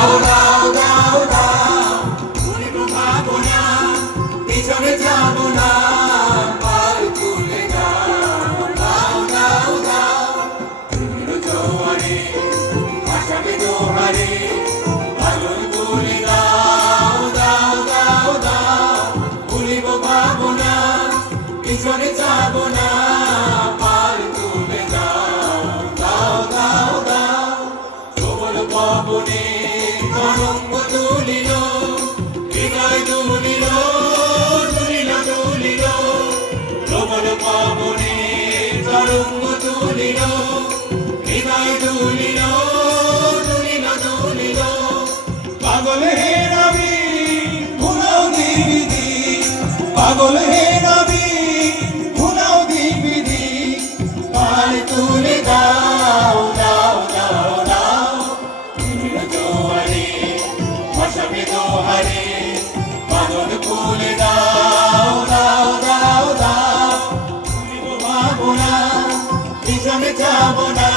দাও দাও দাও দাও ভুলিব ভাবনা পিছনে যাব না পাল তুলে দাও দাও দাও দাও জোয়ারে ভাসাবে দোহারে পাগল তুলে দাও দাও দাও দাও ভুলিব ভাবনা পিছনে যাব না পাল তুলে দাও দাও দাও দাও প্রবল পবনে তরঙ্গ তুলিল হৃদয় দুলিল দুলিল দুলিল প্রবল পবনে তরঙ্গ তুলিল হৃদয় দুলিল দুলিল দুলিল পাগল হে নবী ভুলাও দিবিদি পাগল হে নবী ভুলাও দিবিদি পাল তুলে দাও দাও দাও দাও তুলিল জোয়ারে ভাসাবে দোহারে পাগল তুলে দাও দাও দাও দাও ভুলিব ভাবনা পিছনে যাব না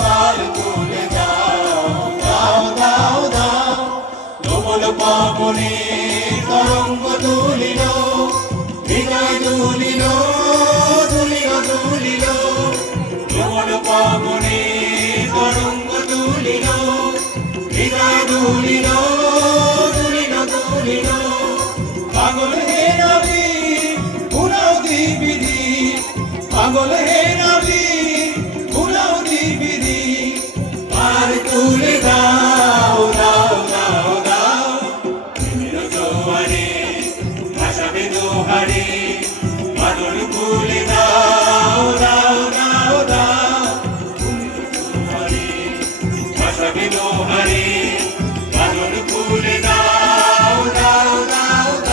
পাল তুলে দাও দাও দাও দাও প্রবল পবনে তরঙ্গ তুলিল হৃদয় দুলিল দুলিল দুলিল প্রবল পবনে তরঙ্গ তুলিল হৃদয় দুলিল দুলিল দুলিল পাগল হে নবী ভুলাও দিবিদি পাগল হে নবী ভুলাও দিবিদি পাল তুলে দাও